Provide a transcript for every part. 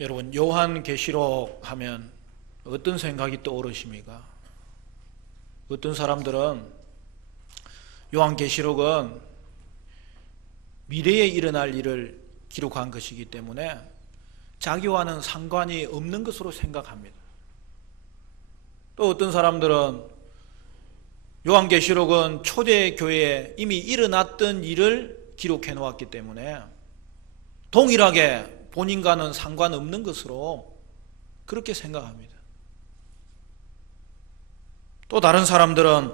여러분, 요한계시록 하면 어떤 생각이 떠오르십니까? 어떤 사람들은 요한계시록은 미래에 일어날 일을 기록한 것이기 때문에 자기와는 상관이 없는 것으로 생각합니다. 또 어떤 사람들은 요한계시록은 초대교회에 이미 일어났던 일을 기록해 놓았기 때문에 동일하게 본인과는 상관없는 것으로 그렇게 생각합니다. 또 다른 사람들은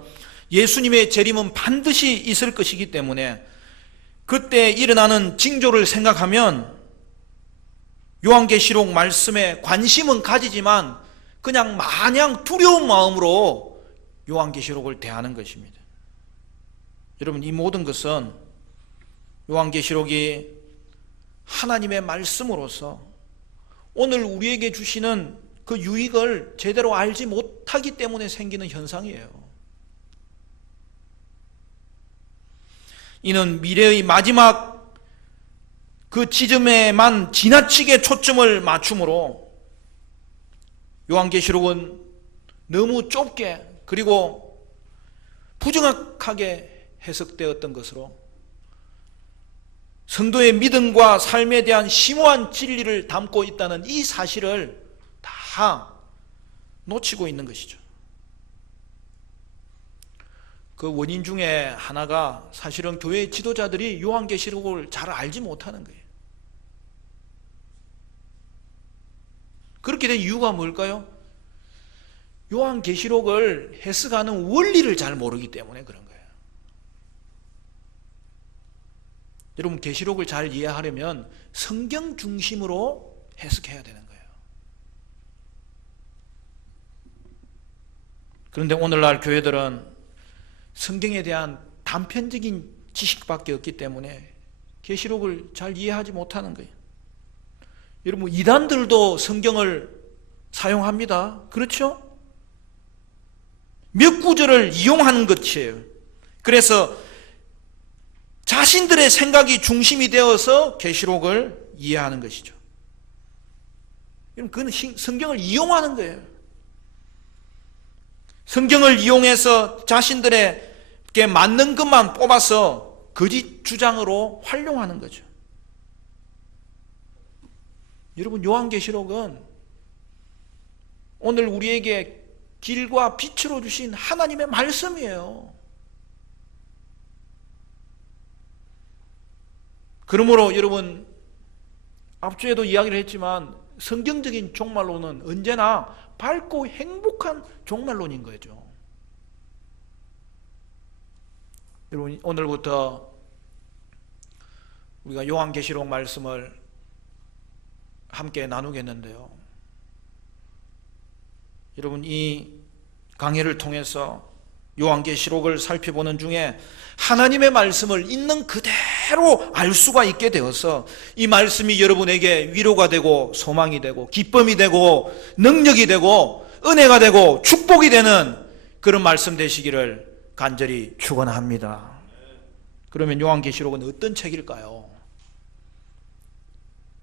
예수님의 재림은 반드시 있을 것이기 때문에 그때 일어나는 징조를 생각하면 요한계시록 말씀에 관심은 가지지만 그냥 마냥 두려운 마음으로 요한계시록을 대하는 것입니다. 여러분, 이 모든 것은 요한계시록이 하나님의 말씀으로서 오늘 우리에게 주시는 그 유익을 제대로 알지 못하기 때문에 생기는 현상이에요. 이는 미래의 마지막 그 지점에만 지나치게 초점을 맞추므로 요한계시록은 너무 좁게 그리고 부정확하게 해석되었던 것으로 성도의 믿음과 삶에 대한 심오한 진리를 담고 있다는 이 사실을 다 놓치고 있는 것이죠. 그 원인 중에 하나가 사실은 교회 지도자들이 요한계시록을 잘 알지 못하는 거예요. 그렇게 된 이유가 뭘까요? 요한계시록을 해석하는 원리를 잘 모르기 때문에 그런 거예요. 여러분, 계시록을 잘 이해하려면 성경 중심으로 해석해야 되는 거예요. 그런데 오늘날 교회들은 성경에 대한 단편적인 지식밖에 없기 때문에 계시록을 잘 이해하지 못하는 거예요. 여러분, 이단들도 성경을 사용합니다. 그렇죠? 몇 구절을 이용하는 것이에요. 그래서 자신들의 생각이 중심이 되어서 계시록을 이해하는 것이죠. 그건 성경을 이용하는 거예요. 성경을 이용해서 자신들에게 맞는 것만 뽑아서 거짓 주장으로 활용하는 거죠. 여러분, 요한계시록은 오늘 우리에게 길과 빛으로 주신 하나님의 말씀이에요. 그러므로 여러분, 앞주에도 이야기를 했지만 성경적인 종말론은 언제나 밝고 행복한 종말론인 거죠. 여러분, 오늘부터 우리가 요한계시록 말씀을 함께 나누겠는데요. 여러분, 이 강해를 통해서 요한계시록을 살펴보는 중에 하나님의 말씀을 있는 그대로 알 수가 있게 되어서 이 말씀이 여러분에게 위로가 되고 소망이 되고 기쁨이 되고 능력이 되고 은혜가 되고 축복이 되는 그런 말씀 되시기를 간절히 축원합니다. 그러면 요한계시록은 어떤 책일까요?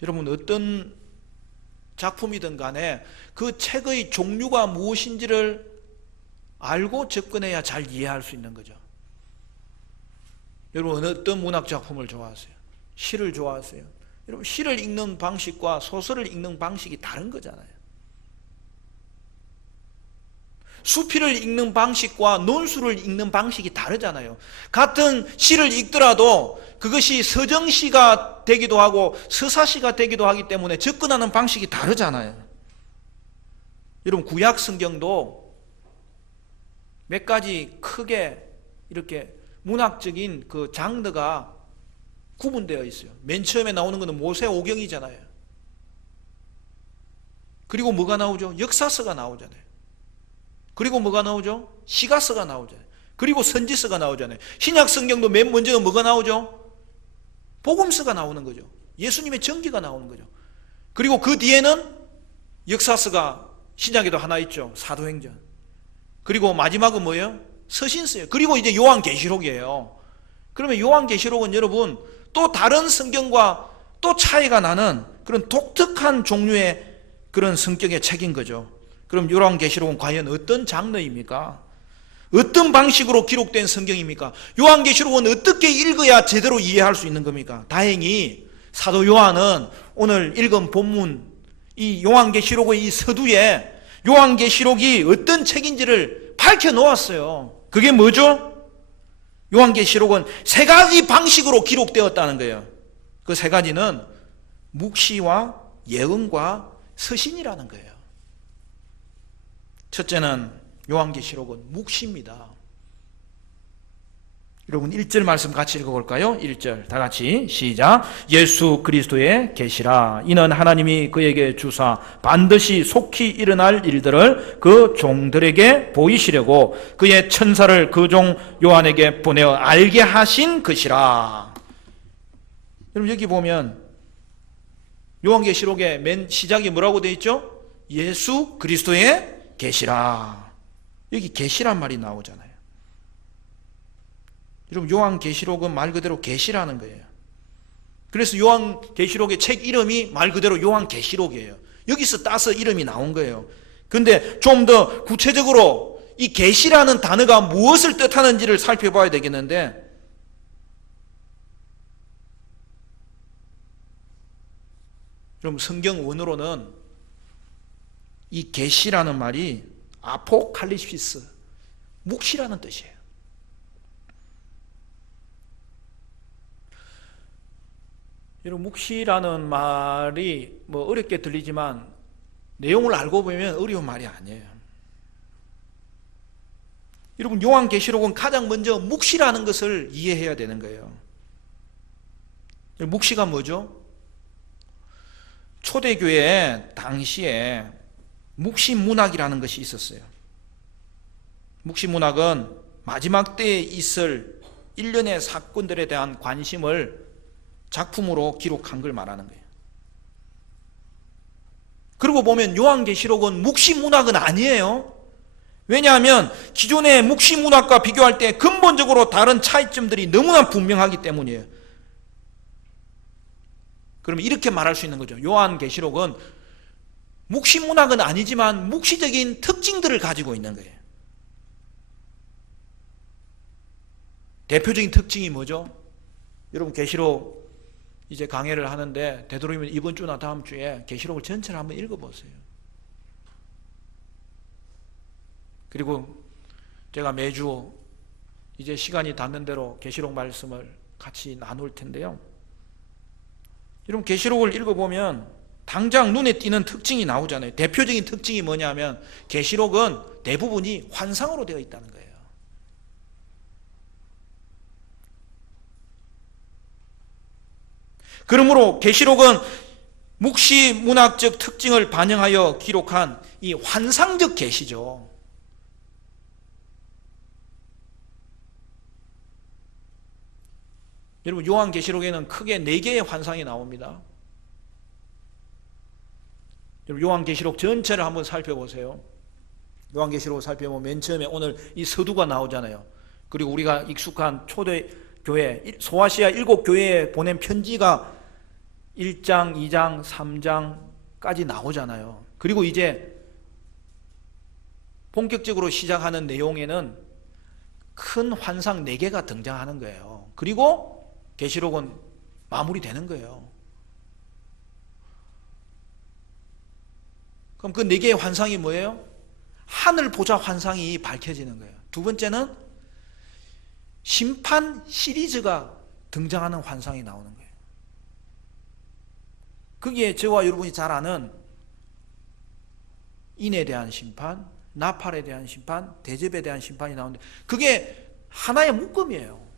여러분, 어떤 작품이든 간에 그 책의 종류가 무엇인지를 알고 접근해야 잘 이해할 수 있는 거죠. 여러분, 어떤 문학 작품을 좋아하세요? 시를 좋아하세요? 여러분, 시를 읽는 방식과 소설을 읽는 방식이 다른 거잖아요. 수필을 읽는 방식과 논술을 읽는 방식이 다르잖아요. 같은 시를 읽더라도 그것이 서정시가 되기도 하고 서사시가 되기도 하기 때문에 접근하는 방식이 다르잖아요. 여러분, 구약 성경도 몇 가지 크게 이렇게 문학적인 그 장르가 구분되어 있어요. 맨 처음에 나오는 것은 모세오경이잖아요. 그리고 뭐가 나오죠? 역사서가 나오잖아요. 그리고 뭐가 나오죠? 시가서가 나오잖아요. 그리고 선지서가 나오잖아요. 신약 성경도 맨 먼저 뭐가 나오죠? 복음서가 나오는 거죠. 예수님의 전기가 나오는 거죠. 그리고 그 뒤에는 역사서가 신약에도 하나 있죠. 사도행전. 그리고 마지막은 뭐예요? 서신서예요. 그리고 이제 요한계시록이에요. 그러면 요한계시록은 여러분 또 다른 성경과 또 차이가 나는 그런 독특한 종류의 그런 성격의 책인 거죠. 그럼 요한계시록은 과연 어떤 장르입니까? 어떤 방식으로 기록된 성경입니까? 요한계시록은 어떻게 읽어야 제대로 이해할 수 있는 겁니까? 다행히 사도 요한은 오늘 읽은 본문 이 요한계시록의 이 서두에 요한계시록이 어떤 책인지를 밝혀 놓았어요. 그게 뭐죠? 요한계시록은 세 가지 방식으로 기록되었다는 거예요. 그 세 가지는 묵시와 예언과 서신이라는 거예요. 첫째는 요한계시록은 묵시입니다. 여러분 1절 말씀 같이 읽어볼까요? 1절 다 같이 시작. 예수 그리스도의 계시라. 이는 하나님이 그에게 주사 반드시 속히 일어날 일들을 그 종들에게 보이시려고 그의 천사를 그 종 요한에게 보내어 알게 하신 것이라. 여러분 여기 보면 요한계시록의 맨 시작이 뭐라고 되어 있죠? 예수 그리스도의 계시라. 여기 계시란 말이 나오잖아요. 여러분 요한계시록은 말 그대로 계시라는 거예요. 그래서 요한계시록의 책 이름이 말 그대로 요한계시록이에요. 여기서 따서 이름이 나온 거예요. 근데 좀 더 구체적으로 이 계시라는 단어가 무엇을 뜻하는지를 살펴봐야 되겠는데, 여러분 성경 원어로는 이 계시라는 말이 아포칼립시스, 묵시라는 뜻이에요. 여러분 묵시라는 말이 뭐 어렵게 들리지만 내용을 알고 보면 어려운 말이 아니에요. 여러분 요한계시록은 가장 먼저 묵시라는 것을 이해해야 되는 거예요. 묵시가 뭐죠? 초대교회 당시에 묵시문학이라는 것이 있었어요. 묵시문학은 마지막 때에 있을 일련의 사건들에 대한 관심을 작품으로 기록한 걸 말하는 거예요. 그리고 보면 요한계시록은 묵시문학은 아니에요. 왜냐하면 기존의 묵시문학과 비교할 때 근본적으로 다른 차이점들이 너무나 분명하기 때문이에요. 그러면 이렇게 말할 수 있는 거죠. 요한계시록은 묵시문학은 아니지만 묵시적인 특징들을 가지고 있는 거예요. 대표적인 특징이 뭐죠? 여러분 계시록 이제 강해를 하는데 되도록이면 이번 주나 다음 주에 계시록을 전체를 한번 읽어보세요. 그리고 제가 매주 이제 시간이 닿는 대로 계시록 말씀을 같이 나눌 텐데요. 여러분 계시록을 읽어보면 당장 눈에 띄는 특징이 나오잖아요. 대표적인 특징이 뭐냐면 계시록은 대부분이 환상으로 되어 있다는 거예요. 그러므로 계시록은 묵시 문학적 특징을 반영하여 기록한 이 환상적 계시죠. 여러분 요한계시록에는 크게 4개의 환상이 나옵니다. 여러분 요한계시록 전체를 한번 살펴보세요. 요한계시록을 살펴보면 맨 처음에 오늘 이 서두가 나오잖아요. 그리고 우리가 익숙한 초대교회 소아시아 7교회에 보낸 편지가 1장, 2장, 3장까지 나오잖아요. 그리고 이제 본격적으로 시작하는 내용에는 큰 환상 4개가 등장하는 거예요. 그리고 계시록은 마무리되는 거예요. 그럼 그 4개의 환상이 뭐예요? 하늘 보좌 환상이 밝혀지는 거예요. 두 번째는 심판 시리즈가 등장하는 환상이 나오는 거예요. 거기에 저와 여러분이 잘 아는 인에 대한 심판, 나팔에 대한 심판, 대접에 대한 심판이 나오는데 그게 하나의 묶음이에요.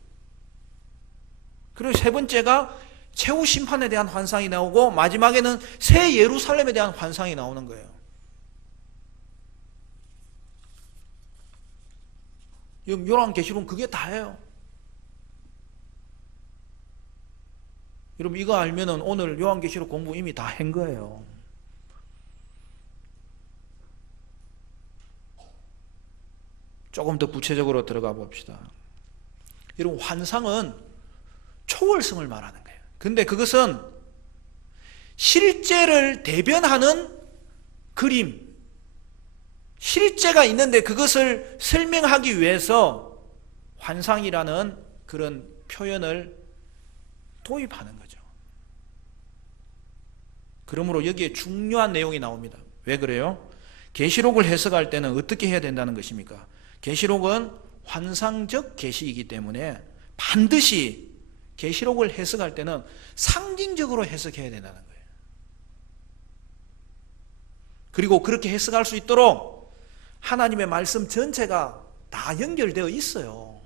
그리고 세 번째가 최후 심판에 대한 환상이 나오고 마지막에는 새 예루살렘에 대한 환상이 나오는 거예요. 요한계시록은 그게 다예요. 여러분 이거 알면은 오늘 요한계시록 공부 이미 다 한 거예요. 조금 더 구체적으로 들어가 봅시다. 여러분 환상은 초월성을 말하는 거예요. 근데 그것은 실제를 대변하는 그림, 실제가 있는데 그것을 설명하기 위해서 환상이라는 그런 표현을 도입하는 거죠. 그러므로 여기에 중요한 내용이 나옵니다. 왜 그래요? 계시록을 해석할 때는 어떻게 해야 된다는 것입니까? 계시록은 환상적 계시이기 때문에 반드시 계시록을 해석할 때는 상징적으로 해석해야 된다는 거예요. 그리고 그렇게 해석할 수 있도록 하나님의 말씀 전체가 다 연결되어 있어요.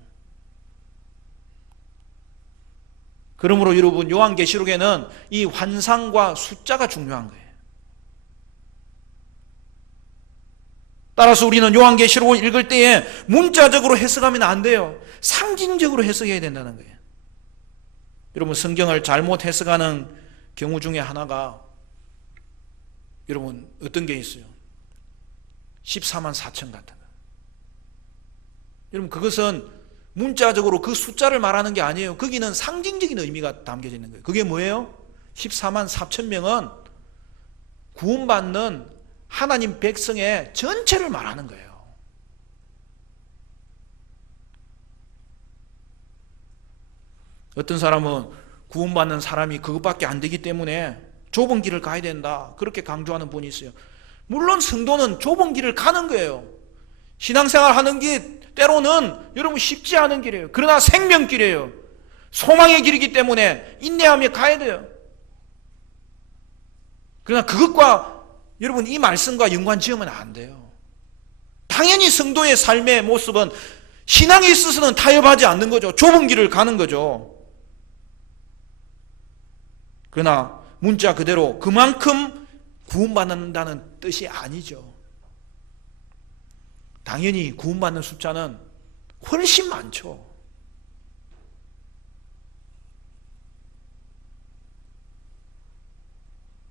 그러므로 여러분, 요한계시록에는 이 환상과 숫자가 중요한 거예요. 따라서 우리는 요한계시록을 읽을 때에 문자적으로 해석하면 안 돼요. 상징적으로 해석해야 된다는 거예요. 여러분, 성경을 잘못 해석하는 경우 중에 하나가 여러분 어떤 게 있어요? 14만 4천 같은 거. 여러분, 그것은 문자적으로 그 숫자를 말하는 게 아니에요. 거기는 상징적인 의미가 담겨져 있는 거예요. 그게 뭐예요? 14만 4천 명은 구원받는 하나님 백성의 전체를 말하는 거예요. 어떤 사람은 구원받는 사람이 그것밖에 안 되기 때문에 좁은 길을 가야 된다, 그렇게 강조하는 분이 있어요. 물론 성도는 좁은 길을 가는 거예요. 신앙생활 하는 게 때로는 여러분 쉽지 않은 길이에요. 그러나 생명길이에요. 소망의 길이기 때문에 인내하며 가야 돼요. 그러나 그것과 여러분 이 말씀과 연관 지으면 안 돼요. 당연히 성도의 삶의 모습은 신앙에 있어서는 타협하지 않는 거죠. 좁은 길을 가는 거죠. 그러나 문자 그대로 그만큼 구원받는다는 뜻이 아니죠. 당연히 구원받는 숫자는 훨씬 많죠.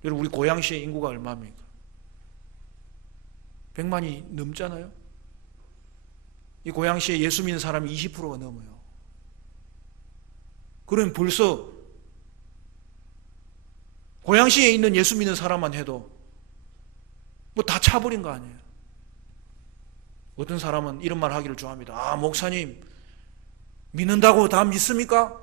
여러분, 우리 고양시의 인구가 얼마입니까? 100만이 넘잖아요. 이 고양시에 예수 믿는 사람이 20%가 넘어요. 그럼 벌써 고양시에 있는 예수 믿는 사람만 해도 뭐 다 차버린 거 아니에요. 어떤 사람은 이런 말 하기를 좋아합니다. 아, 목사님, 믿는다고 다 믿습니까?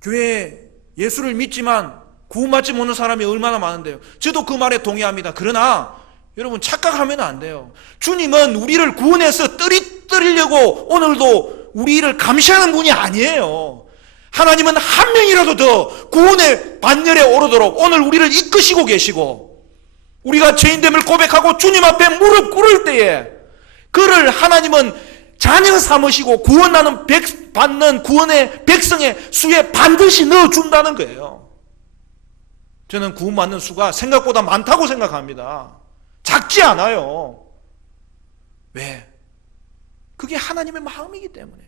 교회에 예수를 믿지만 구원받지 못하는 사람이 얼마나 많은데요. 저도 그 말에 동의합니다. 그러나 여러분, 착각하면 안 돼요. 주님은 우리를 구원해서 떨이려고 오늘도 우리를 감시하는 분이 아니에요. 하나님은 한 명이라도 더 구원의 반열에 오르도록 오늘 우리를 이끄시고 계시고, 우리가 죄인됨을 고백하고 주님 앞에 무릎 꿇을 때에 그를 하나님은 자녀 삼으시고 구원하는 받는 구원의 백성의 수에 반드시 넣어준다는 거예요. 저는 구원받는 수가 생각보다 많다고 생각합니다. 작지 않아요. 왜? 그게 하나님의 마음이기 때문에.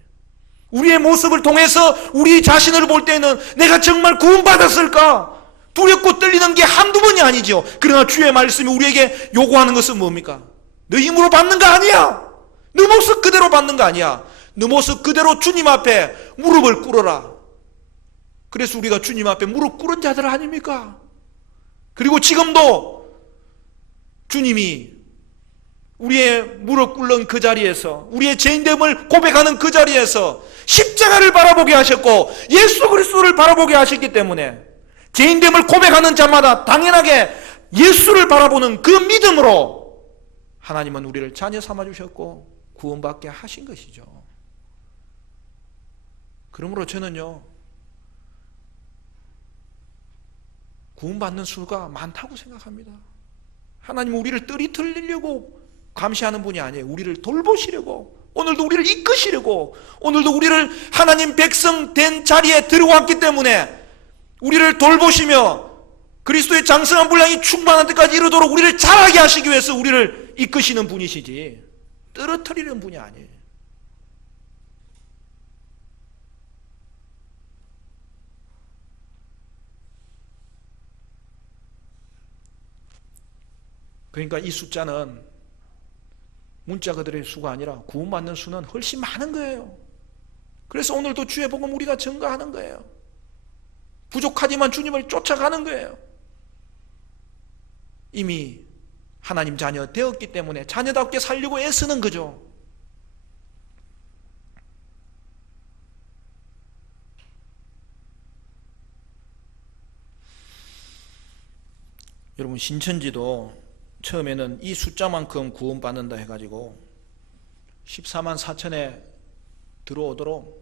우리의 모습을 통해서 우리 자신을 볼 때는 내가 정말 구원받았을까? 두렵고 떨리는 게 한두 번이 아니죠. 그러나 주의 말씀이 우리에게 요구하는 것은 뭡니까? 너 힘으로 받는 거 아니야. 너 모습 그대로 받는 거 아니야. 너 모습 그대로 주님 앞에 무릎을 꿇어라. 그래서 우리가 주님 앞에 무릎 꿇은 자들 아닙니까? 그리고 지금도 주님이 우리의 무릎 꿇는 그 자리에서, 우리의 죄인됨을 고백하는 그 자리에서 십자가를 바라보게 하셨고 예수 그리스도를 바라보게 하셨기 때문에 죄인됨을 고백하는 자마다 당연하게 예수를 바라보는 그 믿음으로 하나님은 우리를 자녀 삼아주셨고 구원받게 하신 것이죠. 그러므로 저는요, 구원받는 수가 많다고 생각합니다. 하나님은 우리를 떨이틀리려고 감시하는 분이 아니에요. 우리를 돌보시려고, 오늘도 우리를 이끄시려고, 오늘도 우리를 하나님 백성 된 자리에 들어왔기 때문에 우리를 돌보시며 그리스도의 장성한 분량이 충만한 데까지 이르도록 우리를 자라게 하시기 위해서 우리를 이끄시는 분이시지 떨어뜨리는 분이 아니에요. 그러니까 이 숫자는 문자 그들의 수가 아니라 구원받는 수는 훨씬 많은 거예요. 그래서 오늘도 주의 복음 우리가 증거하는 거예요. 부족하지만 주님을 쫓아가는 거예요. 이미 하나님 자녀 되었기 때문에 자녀답게 살려고 애쓰는 거죠. 여러분, 신천지도 처음에는 이 숫자만큼 구원받는다 해가지고 14만 4천에 들어오도록,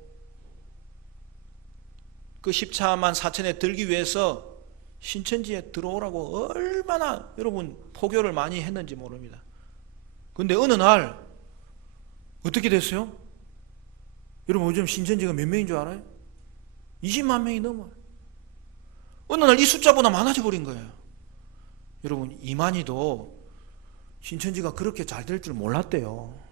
그 14만 4천에 들기 위해서 신천지에 들어오라고 얼마나 여러분 포교를 많이 했는지 모릅니다. 그런데 어느 날 어떻게 됐어요? 여러분, 요즘 신천지가 몇 명인 줄 알아요? 20만 명이 넘어요. 어느 날 이 숫자보다 많아져 버린 거예요. 여러분, 이만희도 신천지가 그렇게 잘 될 줄 몰랐대요.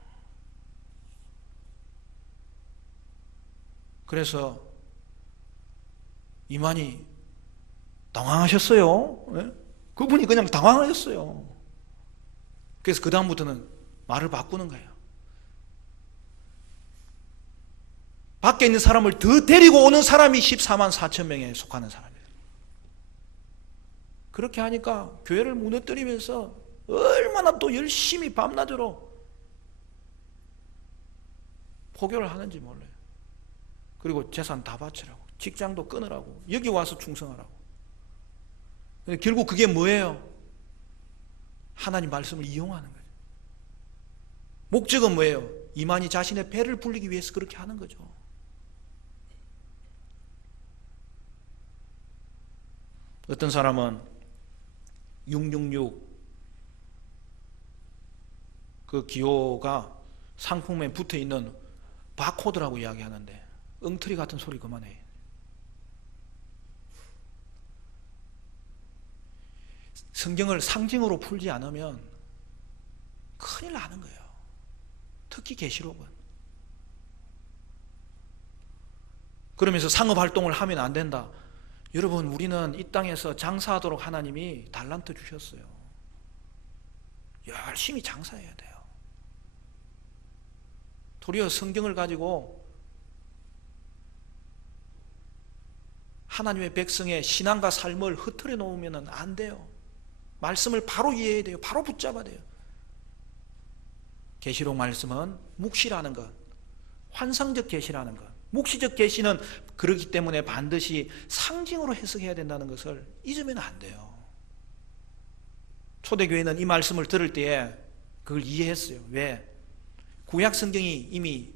그래서 이만희 당황하셨어요. 네? 그분이 그냥 당황하셨어요. 그래서 그 다음부터는 말을 바꾸는 거예요. 밖에 있는 사람을 더 데리고 오는 사람이 14만 4천 명에 속하는 사람이에요. 그렇게 하니까 교회를 무너뜨리면서 얼마나 또 열심히 밤낮으로 포교를 하는지 몰라요. 그리고 재산 다 바치라고, 직장도 끊으라고, 여기 와서 충성하라고. 결국 그게 뭐예요? 하나님 말씀을 이용하는 거예요. 목적은 뭐예요? 이만희 자신의 배를 불리기 위해서 그렇게 하는 거죠. 어떤 사람은 666 그 기호가 상품에 붙어있는 바코드라고 이야기하는데 엉터리 같은 소리 그만해. 성경을 상징으로 풀지 않으면 큰일 나는 거예요. 특히 계시록은. 그러면서 상업활동을 하면 안 된다. 여러분, 우리는 이 땅에서 장사하도록 하나님이 달란트 주셨어요. 열심히 장사해야 돼요. 도리어 성경을 가지고 하나님의 백성의 신앙과 삶을 흐트려 놓으면 안 돼요. 말씀을 바로 이해해야 돼요. 바로 붙잡아야 돼요. 계시록 말씀은 묵시라는 것, 환상적 계시라는 것, 묵시적 계시는 그렇기 때문에 반드시 상징으로 해석해야 된다는 것을 잊으면 안 돼요. 초대교회는 이 말씀을 들을 때에 그걸 이해했어요. 왜? 구약 성경이 이미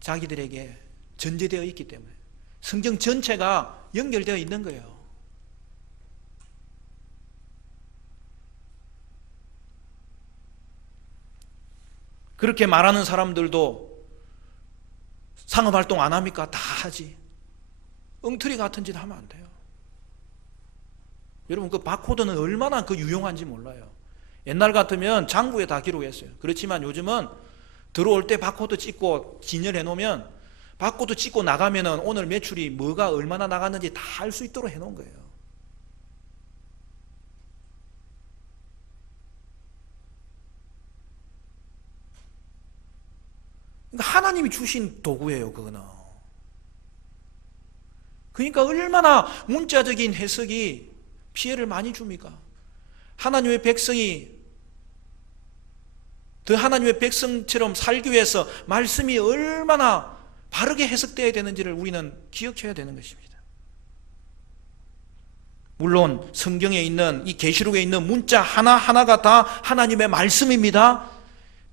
자기들에게 전제되어 있기 때문에 성경 전체가 연결되어 있는 거예요. 그렇게 말하는 사람들도 상업활동 안 합니까? 다 하지. 엉터리 같은 짓 하면 안 돼요. 여러분, 그 바코드는 얼마나 그 유용한지 몰라요. 옛날 같으면 장부에 다 기록했어요. 그렇지만 요즘은 들어올 때 바코드 찍고 진열해 놓으면 바코드 찍고 나가면은 오늘 매출이 뭐가 얼마나 나갔는지 다 알 수 있도록 해 놓은 거예요. 그러니까 하나님이 주신 도구예요, 그거는. 그러니까 얼마나 문자적인 해석이 피해를 많이 줍니까? 하나님의 백성이 더 하나님의 백성처럼 살기 위해서 말씀이 얼마나 바르게 해석되어야 되는지를 우리는 기억해야 되는 것입니다. 물론 성경에 있는 이 계시록에 있는 문자 하나하나가 다 하나님의 말씀입니다.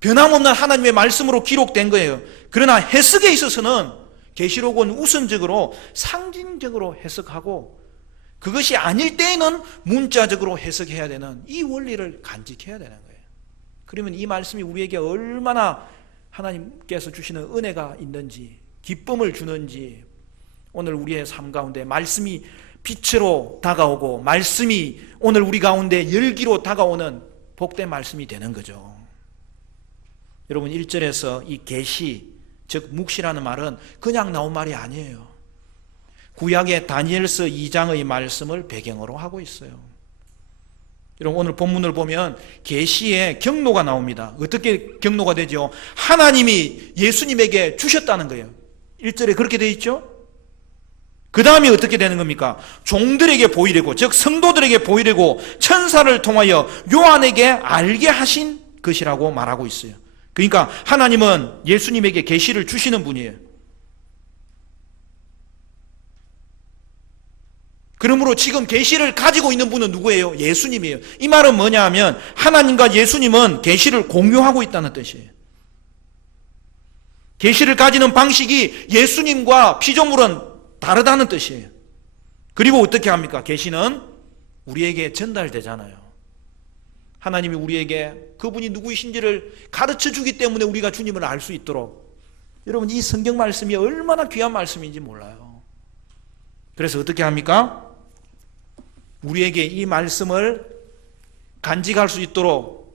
변함없는 하나님의 말씀으로 기록된 거예요. 그러나 해석에 있어서는 계시록은 우선적으로 상징적으로 해석하고 그것이 아닐 때에는 문자적으로 해석해야 되는 이 원리를 간직해야 되는 거예요. 그러면 이 말씀이 우리에게 얼마나 하나님께서 주시는 은혜가 있는지, 기쁨을 주는지, 오늘 우리의 삶 가운데 말씀이 빛으로 다가오고 말씀이 오늘 우리 가운데 열기로 다가오는 복된 말씀이 되는 거죠. 여러분, 1절에서 이 계시, 즉 묵시라는 말은 그냥 나온 말이 아니에요. 구약의 다니엘서 2장의 말씀을 배경으로 하고 있어요. 여러분, 오늘 본문을 보면 계시의 경로가 나옵니다. 어떻게 경로가 되죠? 하나님이 예수님에게 주셨다는 거예요. 1절에 그렇게 되어 있죠? 그 다음에 어떻게 되는 겁니까? 종들에게 보이려고, 즉 성도들에게 보이려고 천사를 통하여 요한에게 알게 하신 것이라고 말하고 있어요. 그러니까 하나님은 예수님에게 계시를 주시는 분이에요. 그러므로 지금 계시를 가지고 있는 분은 누구예요? 예수님이에요. 이 말은 뭐냐 하면 하나님과 예수님은 계시를 공유하고 있다는 뜻이에요. 계시를 가지는 방식이 예수님과 피조물은 다르다는 뜻이에요. 그리고 어떻게 합니까? 계시는 우리에게 전달되잖아요. 하나님이 우리에게 그분이 누구이신지를 가르쳐 주기 때문에 우리가 주님을 알 수 있도록, 여러분 이 성경 말씀이 얼마나 귀한 말씀인지 몰라요. 그래서 어떻게 합니까? 우리에게 이 말씀을 간직할 수 있도록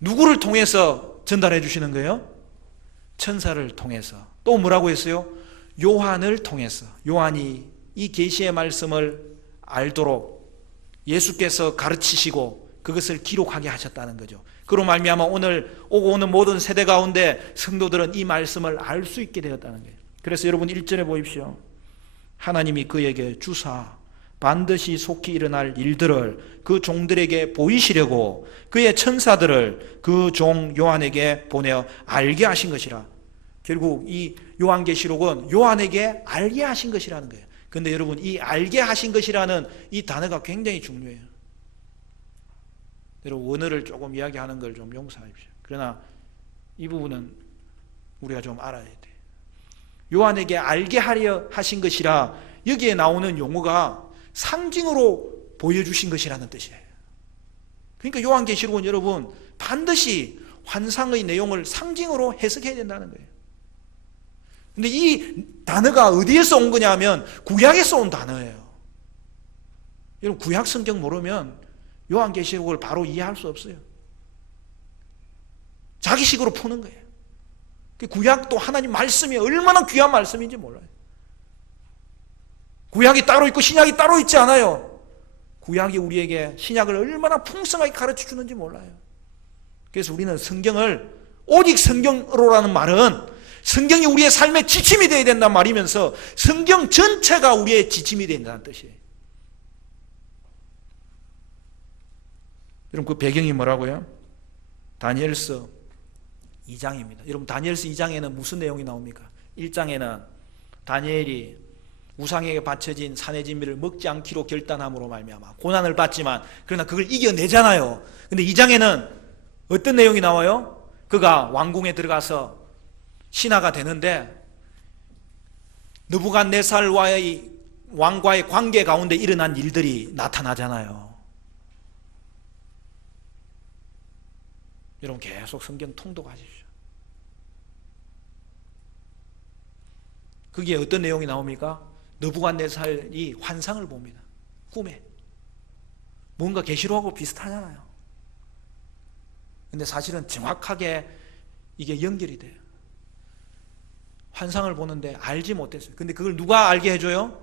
누구를 통해서 전달해 주시는 거예요? 천사를 통해서. 또 뭐라고 했어요? 요한을 통해서. 요한이 이 계시의 말씀을 알도록 예수께서 가르치시고 그것을 기록하게 하셨다는 거죠. 그로 말미암아 오늘 오고 오는 모든 세대 가운데 성도들은 이 말씀을 알 수 있게 되었다는 거예요. 그래서 여러분 1절에 보십시오. 하나님이 그에게 주사 반드시 속히 일어날 일들을 그 종들에게 보이시려고 그의 천사들을 그 종 요한에게 보내어 알게 하신 것이라. 결국 이 요한계시록은 요한에게 알게 하신 것이라는 거예요. 그런데 여러분 이 알게 하신 것이라는 이 단어가 굉장히 중요해요. 여러분 원어를 조금 이야기하는 걸 좀 용서하십시오. 그러나 이 부분은 우리가 좀 알아야 돼요. 요한에게 알게 하려 하신 것이라, 여기에 나오는 용어가 상징으로 보여주신 것이라는 뜻이에요. 그러니까 요한계시록은 여러분 반드시 환상의 내용을 상징으로 해석해야 된다는 거예요. 근데 이 단어가 어디에서 온 거냐 하면 구약에서 온 단어예요. 여러분 구약 성경 모르면 요한계시록을 바로 이해할 수 없어요. 자기식으로 푸는 거예요. 구약도 하나님 말씀이 얼마나 귀한 말씀인지 몰라요. 구약이 따로 있고 신약이 따로 있지 않아요. 구약이 우리에게 신약을 얼마나 풍성하게 가르쳐 주는지 몰라요. 그래서 우리는 성경을, 오직 성경으로라는 말은 성경이 우리의 삶의 지침이 되어야 된다는 말이면서 성경 전체가 우리의 지침이 된다는 뜻이에요. 여러분 그 배경이 뭐라고요? 다니엘서 2장입니다. 여러분 다니엘서 2장에는 무슨 내용이 나옵니까? 1장에는 다니엘이 우상에게 바쳐진 산의 진미를 먹지 않기로 결단함으로 말미암아 고난을 받지만 그러나 그걸 이겨내잖아요. 근데 2장에는 어떤 내용이 나와요? 그가 왕궁에 들어가서 신하가 되는데 느부갓네살과의 왕과의 관계 가운데 일어난 일들이 나타나잖아요. 여러분 계속 성경 통독하십시오. 거기에 어떤 내용이 나옵니까? 느부갓네살이 환상을 봅니다. 꿈에. 뭔가 계시록하고 비슷하잖아요. 근데 사실은 정확하게 이게 연결이 돼요. 환상을 보는데 알지 못했어요. 근데 그걸 누가 알게 해줘요?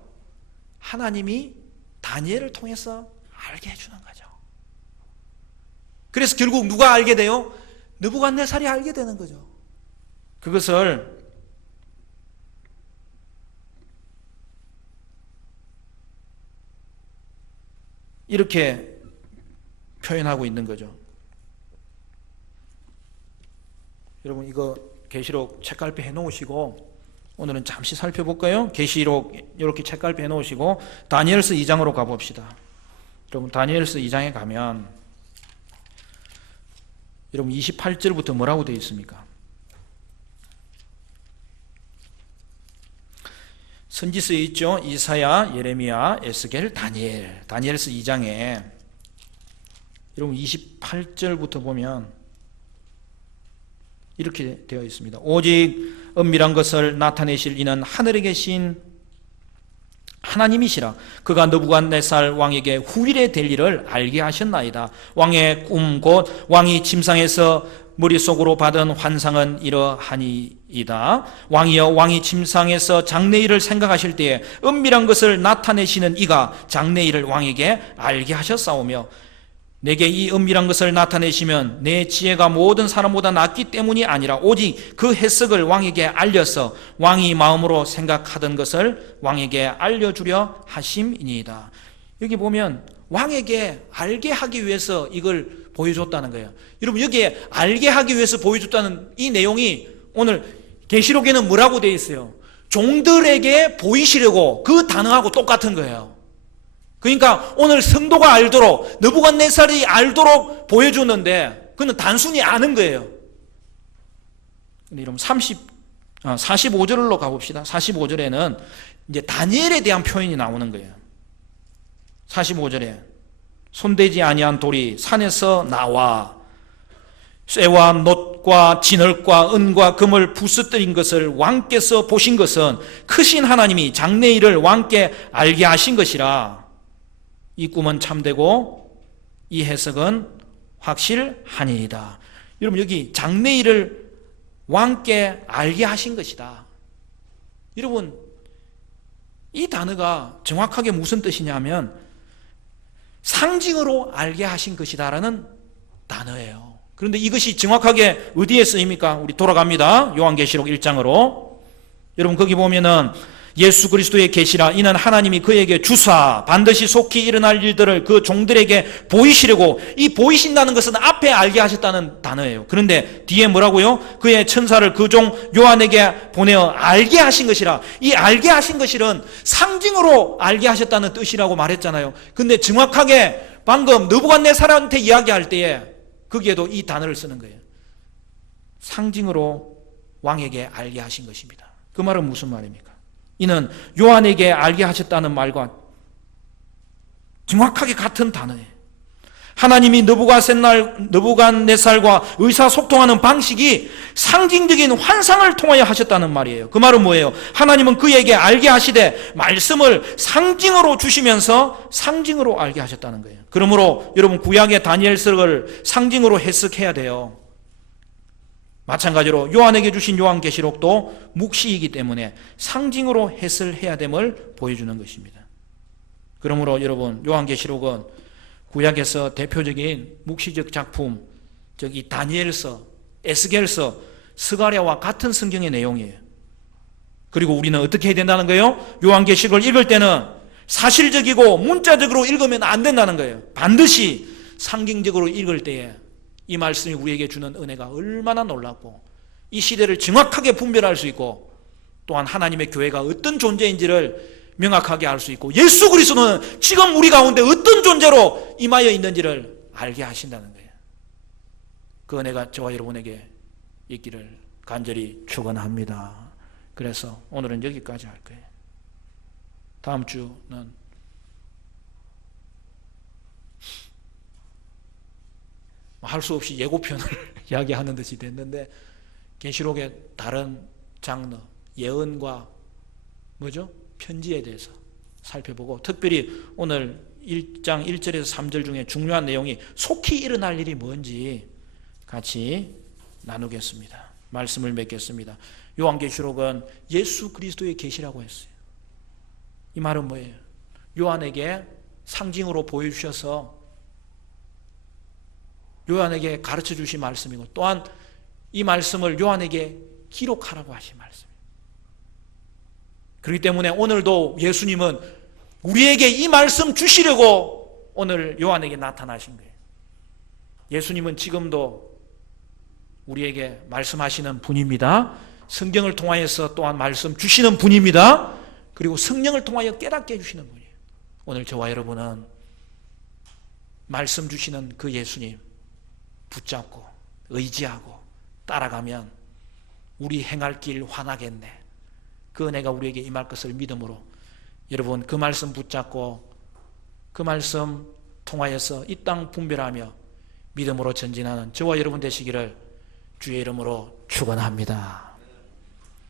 하나님이 다니엘을 통해서 알게 해주는 거죠. 그래서 결국 누가 알게 돼요? 느부갓네살이 알게 되는 거죠. 그것을 이렇게 표현하고 있는 거죠. 여러분 이거 계시록 책갈피 해놓으시고 오늘은 잠시 살펴볼까요? 계시록 이렇게 책갈피 해놓으시고 다니엘서 2장으로 가봅시다. 여러분 다니엘서 2장에 가면 여러분 28절부터 뭐라고 되어 있습니까? 선지서에 있죠. 이사야, 예레미야, 에스겔, 다니엘. 다니엘서 2장에 여러분 28절부터 보면 이렇게 되어 있습니다. 오직 은밀한 것을 나타내실 이는 하늘에 계신 하나님이시라. 그가 느부갓네살 왕에게 후일에 될 일을 알게 하셨나이다. 왕의 꿈 곧 왕이 침상에서 머릿속으로 받은 환상은 이러하니이다. 왕이여 왕이 침상에서 장래일을 생각하실 때에 은밀한 것을 나타내시는 이가 장래일을 왕에게 알게 하셨사오며 내게 이 은밀한 것을 나타내시면 내 지혜가 모든 사람보다 낫기 때문이 아니라 오직 그 해석을 왕에게 알려서 왕이 마음으로 생각하던 것을 왕에게 알려주려 하심이니이다. 여기 보면 왕에게 알게 하기 위해서 이걸 보여줬다는 거예요. 여러분, 여기에 알게 하기 위해서 보여줬다는 이 내용이 오늘 계시록에는 뭐라고 되어 있어요? 종들에게 보이시려고, 그 단어하고 똑같은 거예요. 그러니까 오늘 성도가 알도록, 느부갓네살이 알도록 보여주는데 그는 단순히 아는 거예요. 근데 여러분 45절로 가봅시다. 45절에는 이제 다니엘에 대한 표현이 나오는 거예요. 45절에 손대지 아니한 돌이 산에서 나와 쇠와 놋과 진흙과 은과 금을 부스뜨린 것을 왕께서 보신 것은 크신 하나님이 장래일을 왕께 알게 하신 것이라. 이 꿈은 참되고 이 해석은 확실하니이다. 여러분, 여기 장래일을 왕께 알게 하신 것이다. 여러분, 이 단어가 정확하게 무슨 뜻이냐면 상징으로 알게 하신 것이다라는 단어예요. 그런데 이것이 정확하게 어디에 쓰입니까? 우리 돌아갑니다. 요한계시록 1장으로. 여러분, 거기 보면은 예수 그리스도의 계시라 이는 하나님이 그에게 주사 반드시 속히 일어날 일들을 그 종들에게 보이시려고, 이 보이신다는 것은 앞에 알게 하셨다는 단어예요. 그런데 뒤에 뭐라고요? 그의 천사를 그 종 요한에게 보내어 알게 하신 것이라. 이 알게 하신 것이란 상징으로 알게 하셨다는 뜻이라고 말했잖아요. 근데 정확하게 방금 느부갓네살한테 이야기할 때에 거기에도 이 단어를 쓰는 거예요. 상징으로 왕에게 알게 하신 것입니다. 그 말은 무슨 말입니까? 이는 요한에게 알게 하셨다는 말과 정확하게 같은 단어예요. 하나님이 느부갓네살과 의사소통하는 방식이 상징적인 환상을 통하여 하셨다는 말이에요. 그 말은 뭐예요? 하나님은 그에게 알게 하시되 말씀을 상징으로 주시면서 상징으로 알게 하셨다는 거예요. 그러므로 여러분, 구약의 다니엘서를 상징으로 해석해야 돼요. 마찬가지로 요한에게 주신 요한계시록도 묵시이기 때문에 상징으로 해석해야 됨을 보여주는 것입니다. 그러므로 여러분, 요한계시록은 구약에서 대표적인 묵시적 작품, 즉 이 다니엘서, 에스겔서, 스가랴와 같은 성경의 내용이에요. 그리고 우리는 어떻게 해야 된다는 거예요? 요한계시록을 읽을 때는 사실적이고 문자적으로 읽으면 안 된다는 거예요. 반드시 상징적으로 읽을 때에 이 말씀이 우리에게 주는 은혜가 얼마나 놀랍고 이 시대를 정확하게 분별할 수 있고 또한 하나님의 교회가 어떤 존재인지를 명확하게 알 수 있고 예수 그리스도는 지금 우리 가운데 어떤 존재로 임하여 있는지를 알게 하신다는 거예요. 그 은혜가 저와 여러분에게 있기를 간절히 축원합니다. 그래서 오늘은 여기까지 할 거예요. 다음 주는 할 수 없이 예고편을 이야기하는 듯이 됐는데 계시록의 다른 장르, 예언과 뭐죠? 편지에 대해서 살펴보고 특별히 오늘 1장 1절에서 3절 중에 중요한 내용이 속히 일어날 일이 뭔지 같이 나누겠습니다. 말씀을 맺겠습니다. 요한계시록은 예수 그리스도의 계시라고 했어요. 이 말은 뭐예요? 요한에게 상징으로 보여주셔서 요한에게 가르쳐 주신 말씀이고 또한 이 말씀을 요한에게 기록하라고 하신 말씀이에요. 그렇기 때문에 오늘도 예수님은 우리에게 이 말씀 주시려고 오늘 요한에게 나타나신 거예요. 예수님은 지금도 우리에게 말씀하시는 분입니다. 성경을 통하여서 또한 말씀 주시는 분입니다. 그리고 성령을 통하여 깨닫게 해주시는 분이에요. 오늘 저와 여러분은 말씀 주시는 그 예수님 붙잡고 의지하고 따라가면 우리 행할 길 환하겠네. 그 은혜가 우리에게 임할 것을 믿음으로 여러분 그 말씀 붙잡고 그 말씀 통하여서 이 땅 분별하며 믿음으로 전진하는 저와 여러분 되시기를 주의 이름으로 축원합니다.